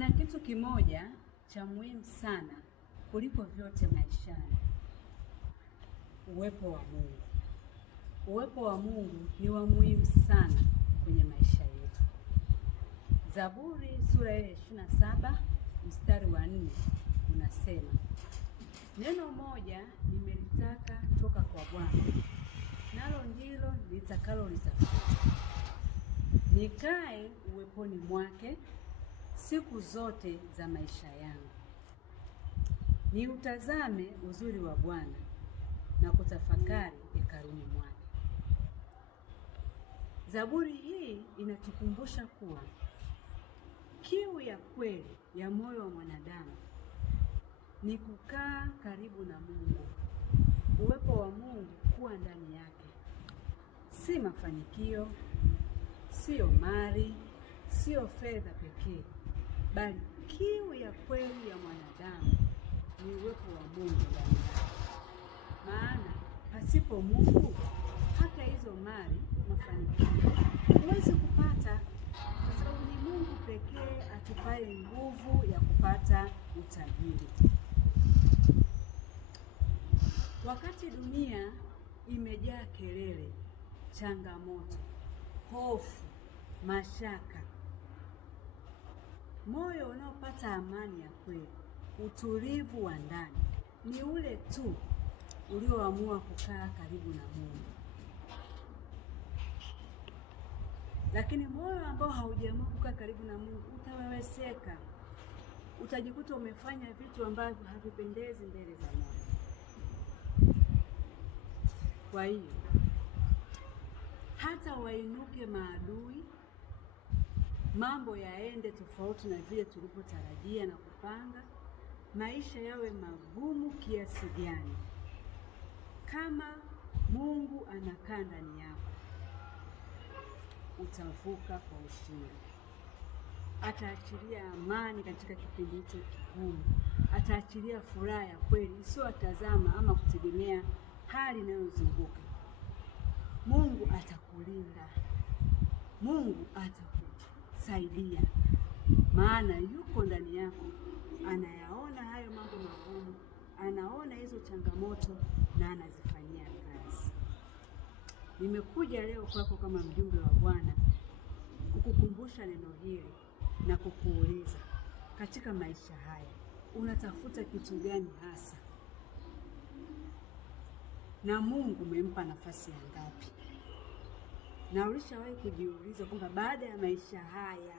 Kuna kitu kimoja cha muhimu sana kuliko vyote maishani: uwepo wa Mungu. Uwepo wa Mungu ni wa muhimu sana kwenye maisha yetu. Zaburi sura ya 27 mstari wa 4 unasema, neno moja nimelitaka toka kwa Bwana, nalo ndilo nitakalolitafuta, nikae uweponi mwake siku zote za maisha yangu, niutazame uzuri wa Bwana na kutafakari hekaluni mwake. Zaburi hii inatukumbusha kuwa kiu ya kweli ya moyo wa mwanadamu ni kukaa karibu na Mungu, uwepo wa Mungu kuwa ndani yake. Si mafanikio, sio mali, sio fedha pekee, bali kiu ya kweli ya mwanadamu ni uwepo wa Mungu ndani yake. Maana pasipo Mungu hata hizo mali, mafanikio huwezi kupata, kwa sababu ni Mungu pekee atupaye nguvu ya kupata utajiri. Wakati dunia imejaa kelele, changamoto, hofu, mashaka, moyo unaopata amani ya kweli, utulivu wa ndani, ni ule tu ulioamua kukaa karibu na Mungu. Lakini moyo ambao haujaamua kukaa karibu na Mungu utaweweseka. Utajikuta umefanya vitu ambavyo havipendezi mbele za Mungu. Kwa hiyo hata wainuke maadui, mambo yaende tofauti na vile tulivyotarajia na kupanga, maisha yawe magumu kiasi gani, kama Mungu anakaa ndani yako, utavuka kwa ushindi. Ataachilia amani katika kipindi hicho kigumu. Ataachilia furaha ya kweli isiyotazama ama kutegemea hali inayozunguka. Mungu atakulinda. Mungu atakusaidia, maana yuko ndani yako. Anayaona hayo mambo magumu, anaona hizo changamoto na anazifanyia kazi. Nimekuja leo kwako kama mjumbe wa Bwana kukukumbusha neno hili na kukuuliza, katika maisha haya unatafuta kitu gani hasa? Na Mungu umempa nafasi ya ngapi? Na ulishawahi kujiuliza kwamba baada ya maisha haya